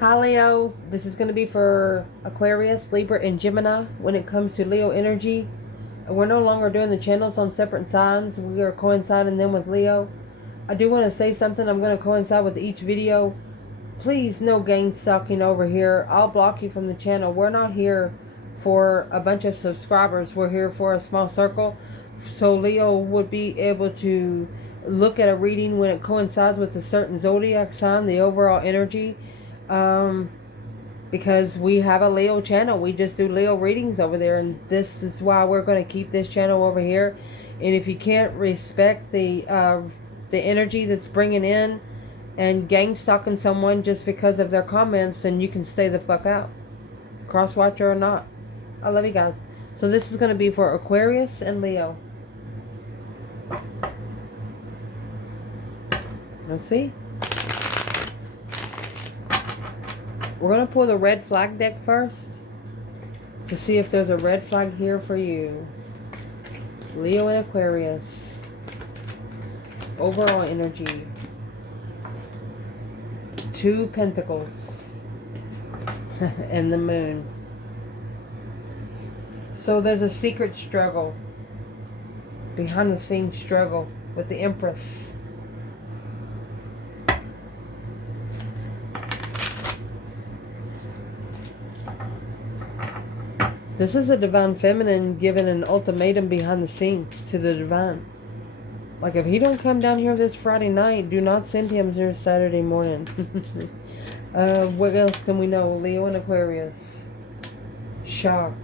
Hi Leo, this is going to be for Aquarius, Libra, and Gemini. When it comes to Leo energy, we're no longer doing the channels on separate signs. We are coinciding them with Leo. I do want to say something. I'm going to coincide with each video. Please, no gang stalking over here. I'll block you from the channel. We're not here for a bunch of subscribers. We're here for a small circle. So Leo would be able to look at a reading when it coincides with a certain zodiac sign, the overall energy. Because we have a Leo channel. We just do Leo readings over there, and this is why we're going to keep this channel over here. And if you can't respect the energy that's bringing in and gang stalking someone just because of their comments, then you can stay the fuck out, cross watcher or not. I love you guys. So this is going to be for Aquarius and Leo. Let's see. We're going to pull the red flag deck first to see if there's a red flag here for you. Leo and Aquarius. Overall energy. 2 Pentacles. And the Moon. So there's a secret struggle. Behind the scenes struggle with the Empress. This is a divine feminine giving an ultimatum behind the scenes to the divine. Like, if he don't come down here this Friday night, do not send him here Saturday morning. What else can we know? Leo and Aquarius. Shocked.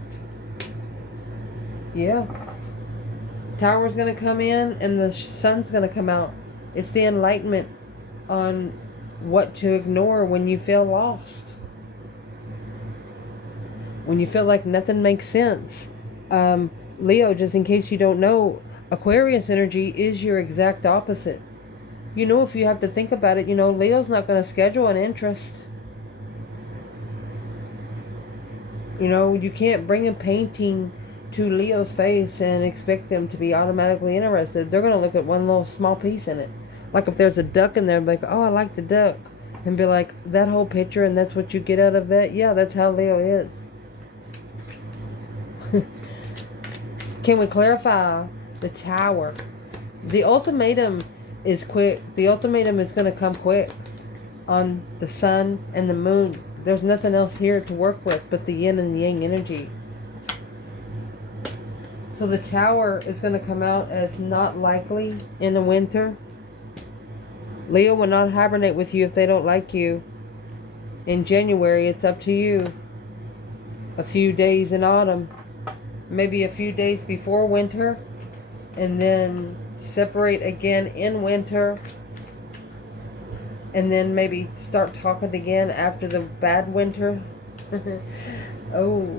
Yeah. Tower's going to come in and the sun's going to come out. It's the enlightenment on what to ignore when you feel lost. When you feel like nothing makes sense. Leo, just in case you don't know, Aquarius energy is your exact opposite. You know, if you have to think about it, you know, Leo's not going to schedule an interest. You know, you can't bring a painting to Leo's face and expect them to be automatically interested. They're going to look at one little small piece in it. Like if there's a duck in there, be like, oh, I like the duck. And be like, that whole picture and that's what you get out of that? Yeah, that's how Leo is. Can we clarify the Tower? The ultimatum is quick. The ultimatum is going to come quick on the sun and the moon. There's nothing else here to work with but the yin and the yang energy. So the Tower is going to come out as not likely in the winter. Leo will not hibernate with you if they don't like you. In January, it's up to you. A few days in autumn. Maybe a few days before winter, and then separate again in winter, and then maybe start talking again after the bad winter. Oh,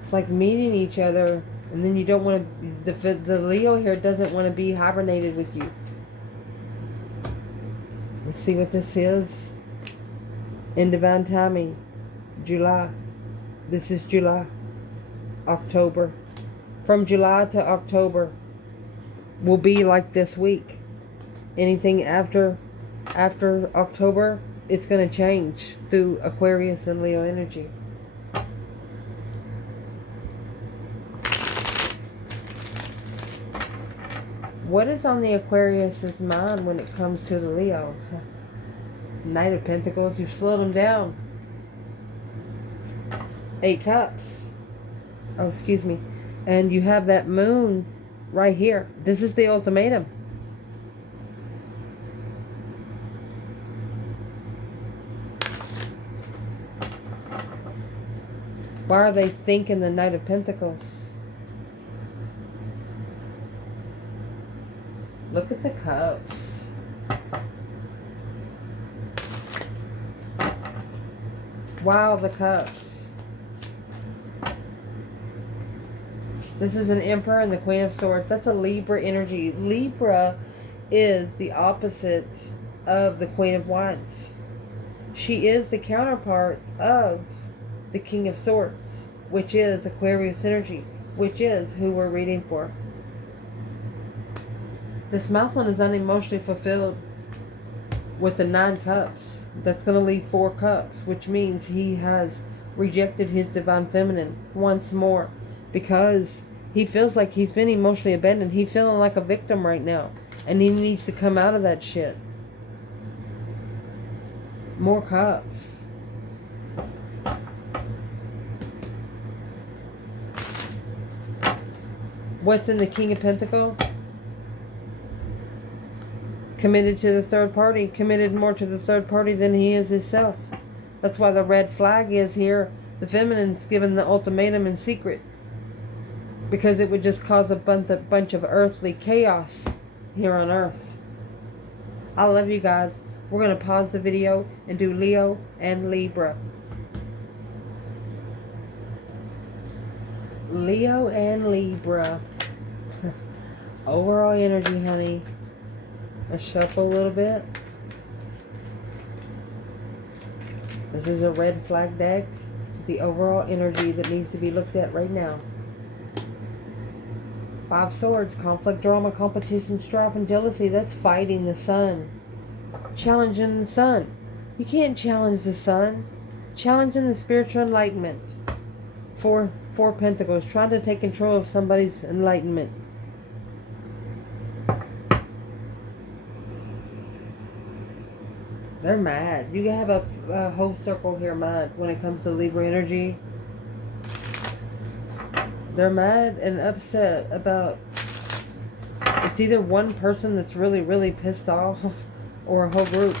it's like meeting each other, and then you don't want to, the Leo here doesn't want to be hibernated with you. Let's see what this is in divine timing. July. This is July. October. From July to October will be like this week. Anything after October, it's going to change through Aquarius and Leo energy. What is on the Aquarius's mind when it comes to the Leo? Knight of Pentacles. You've slowed them down. 8 Cups. Oh, excuse me. And you have that moon right here. This is the ultimatum. Why are they thinking the Knight of Pentacles? Look at the cups. Wow, the cups. This is an Emperor and the Queen of Swords. That's a Libra energy. Libra is the opposite of the Queen of Wands. She is the counterpart of the King of Swords, which is Aquarius energy, which is who we're reading for. This Mousland is unemotionally fulfilled. with the 9 cups. That's going to leave 4 cups, which means he has rejected his divine feminine once more, because he feels like he's been emotionally abandoned. He's feeling like a victim right now, and he needs to come out of that shit. More cups. What's in the King of Pentacles? Committed to the third party. Committed more to the third party than he is himself. That's why the red flag is here. The feminine's given the ultimatum in secret, because it would just cause a bunch of earthly chaos here on Earth. I love you guys. We're going to pause the video and do Leo and Libra. Leo and Libra. Overall energy, honey. Let's shuffle a little bit. This is a red flag deck. The overall energy that needs to be looked at right now. 5 swords. Conflict, drama, competition, strife, and jealousy. That's fighting the sun. Challenging the sun. You can't challenge the sun. Challenging the spiritual enlightenment. Four Pentacles. Trying to take control of somebody's enlightenment. They're mad. You have a whole circle here mad when it comes to Libra energy. They're mad and upset about... It's either one person that's really, really pissed off, or a whole group.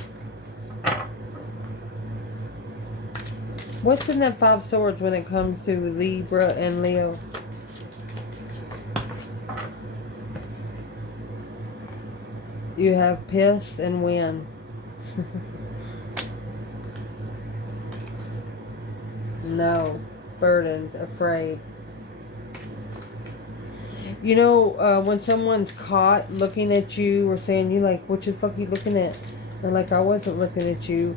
What's in that 5 swords when it comes to Libra and Leo? You have pissed and win. No. Burdened. Afraid. You know, when someone's caught looking at you or saying, you like, what the fuck you looking at? And like, I wasn't looking at you.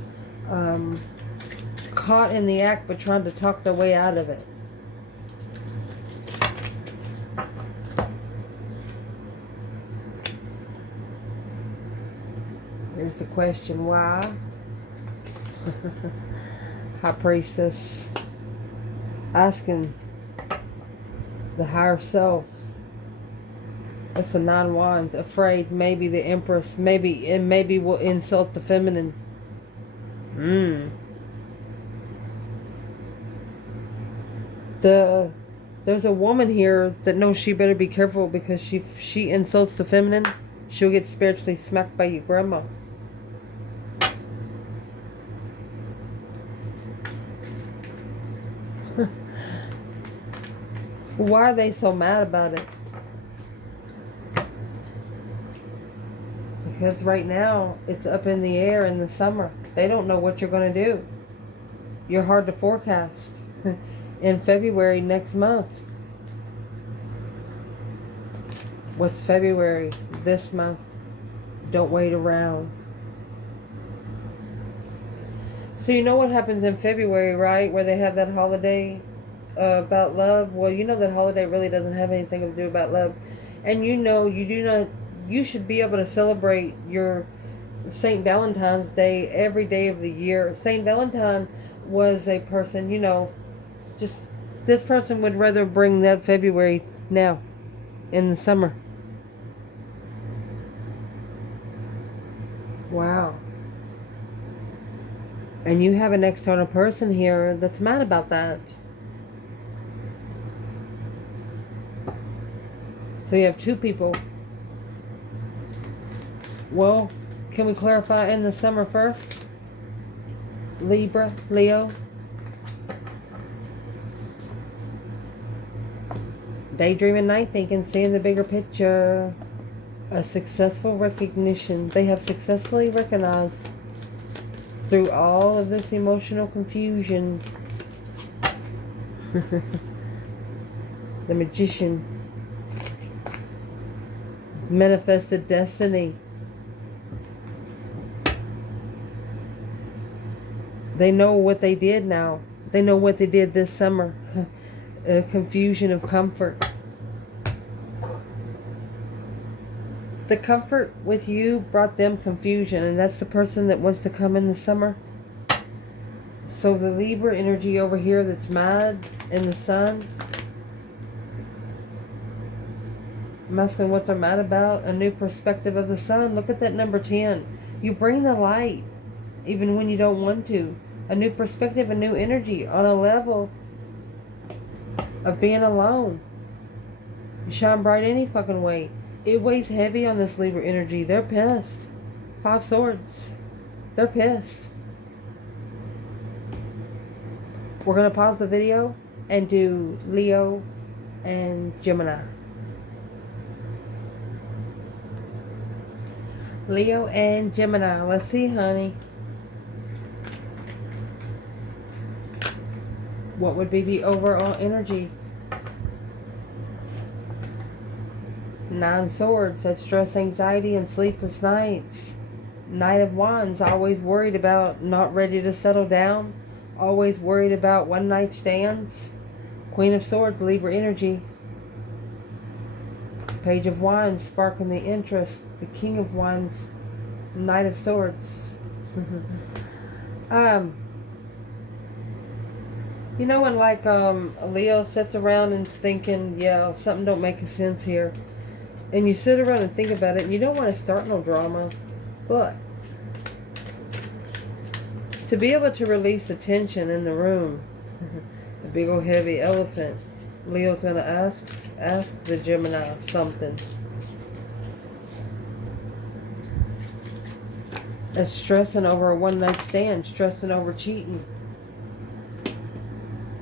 Caught in the act, but trying to talk their way out of it. Here's the question, why? High Priestess. Asking the higher self. That's the 9 wands. Afraid, maybe the Empress. Maybe will insult the feminine. There's a woman here that knows she better be careful, because she insults the feminine, she'll get spiritually smacked by your grandma. Why are they so mad about it? Because right now it's up in the air in the summer. They don't know what you're going to do. You're hard to forecast. In February next month. What's February? This month. Don't wait around. So you know what happens in February, right? Where they have that holiday about love. Well, you know that holiday really doesn't have anything to do about love. And you know you should be able to celebrate your St. Valentine's Day every day of the year. St. Valentine was a person, you know, just this person would rather bring that February now in the summer. Wow. And you have an external person here that's mad about that. So you have 2 people. Well, can we clarify in the summer first? Libra, Leo. Daydreaming, night thinking, seeing the bigger picture. A successful recognition. They have successfully recognized through all of this emotional confusion. The Magician. Manifested destiny. They know what they did now. They know what they did this summer. A confusion of comfort. The comfort with you brought them confusion, and that's the person that wants to come in the summer. So the Libra energy over here that's mad in the sun, I'm asking what they're mad about. A new perspective of the sun. Look at that number 10. You bring the light even when you don't want to. A new perspective, a new energy on a level of being alone. You shine bright any fucking way. It weighs heavy on this Libra energy. They're pissed. 5 swords. They're pissed. We're going to pause the video and do Leo and Gemini. Leo and Gemini. Let's see, honey. What would be the overall energy? 9 swords. That's stress, anxiety, and sleepless nights. Knight of Wands. Always worried about, not ready to settle down. Always worried about one night stands. Queen of Swords, Libra energy. Page of Wands, sparking the interest. The King of Wands, Knight of Swords. You know when like Leo sits around and thinking, yeah, something don't make sense here. And you sit around and think about it, and you don't want to start no drama. But to be able to release the tension in the room, the big old heavy elephant, Leo's going to ask the Gemini something. That's stressing over a one-night stand, stressing over cheating.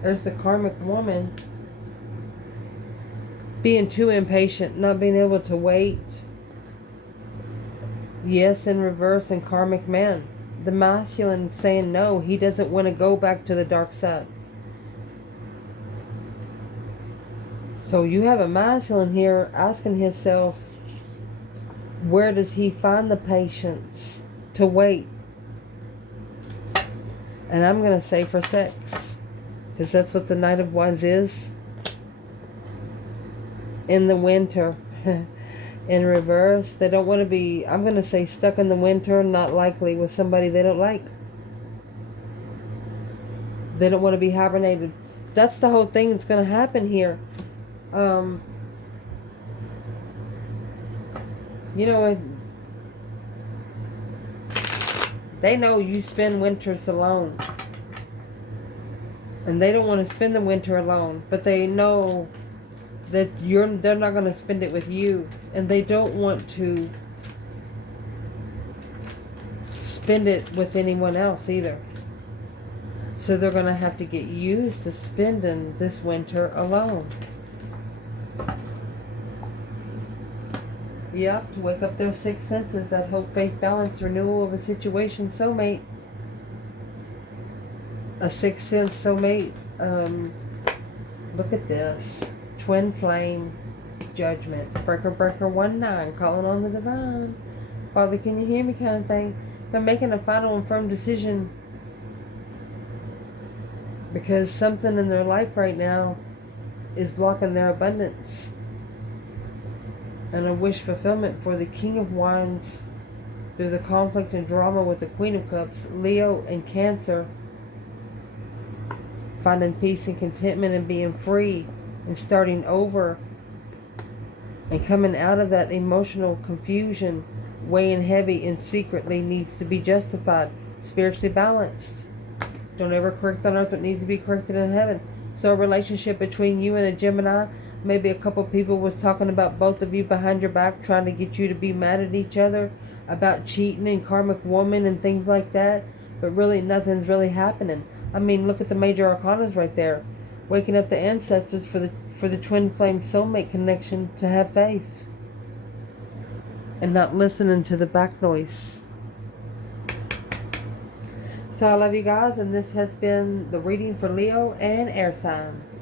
There's the karmic woman being too impatient, not being able to wait. Yes, in reverse, and karmic man. The masculine saying no, he doesn't want to go back to the dark side. So you have a masculine here asking himself, where does he find the patience to wait? And I'm going to say for sex, because that's what the Knight of Wands is. In the winter. In reverse, they don't want to be, I'm going to say, stuck in the winter, not likely with somebody they don't like. They don't want to be hibernated. That's the whole thing that's going to happen here. You know, they know you spend winters alone. And they don't want to spend the winter alone. But they know that they're not going to spend it with you. And they don't want to spend it with anyone else either. So they're going to have to get used to spending this winter alone. Yep, to wake up their 6 senses, that hope, faith, balance, renewal of a situation, soulmate. A 6th sense soulmate. Look at this. Twin flame. Judgment. Breaker, breaker, 1-9. Calling on the divine. Father, can you hear me kind of thing. They're making a final and firm decision. Because something in their life right now is blocking their abundance. And a wish fulfillment for the King of Wands. Through the conflict and drama with the Queen of Cups. Leo and Cancer. Finding peace and contentment and being free. And starting over. And coming out of that emotional confusion, weighing heavy and secretly needs to be justified. Spiritually balanced. Don't ever correct on earth what needs to be corrected in heaven. So a relationship between you and a Gemini, maybe a couple people was talking about both of you behind your back, trying to get you to be mad at each other about cheating and karmic woman and things like that. But really nothing's really happening. I mean, look at the major arcanas right there. Waking up the ancestors for the twin flame soulmate connection to have faith. And not listening to the back noise. So I love you guys, and this has been the reading for Leo and air signs.